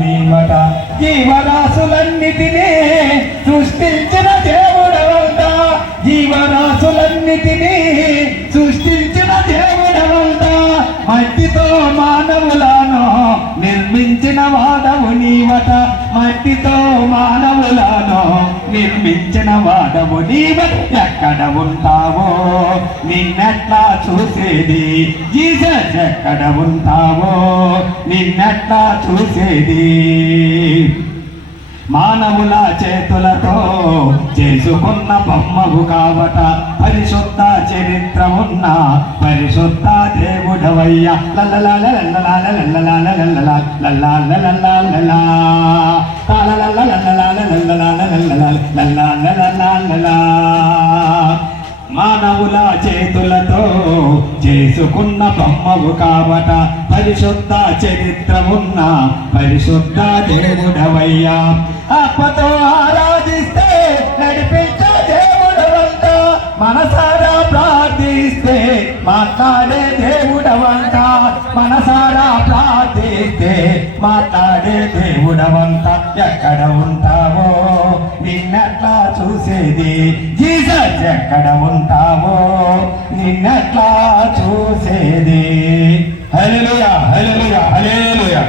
నీవట జీవరాశులన్నిటినీ సృష్టించిన దేవుడవంట, జీవరాశులన్నిటినీ సృష్టించిన దేవుడవంట, మట్టితో మానవులను నిర్మించిన వాడవు నీవట, మట్టితో మానవులను నిర్మించిన వాడవు నీవట. ఎక్కడ ఉంటావో నిన్నెట్లా చూసేది జీసస్, ఎక్కడ ఉంటావో నిన్నెట్లా చూసేది. మానవుల చేతులతో చేసుకున్న బొమ్మవు కావట, పరిశుద్ధ చరిత్ర ఉన్న పరిశుద్ధ దేవుడవయ్యా. మానవుల చేతులతో చేసుకున్న బొమ్మవు కావట, పరిశుద్ధ చరిత్ర ఉన్న పరిశుద్ధ దేవుడవయ్యా. ఆత్మతో ఆరాధిస్తే నడిపించే దేవుడవంట, మనసారా ప్రార్థిస్తే మాట్లాడే దేవుడవంట, మనసారా ప్రార్థిస్తే మాట్లాడే దేవుడవంట. ఎక్కడ ఉంటావో నిన్నెట్లా చూసేది జీసస్, ఎక్కడ ఉంటావో నిన్నెట్లా చూసేది. హల్లెలూయా, హల్లెలూయా, హల్లెలూయా.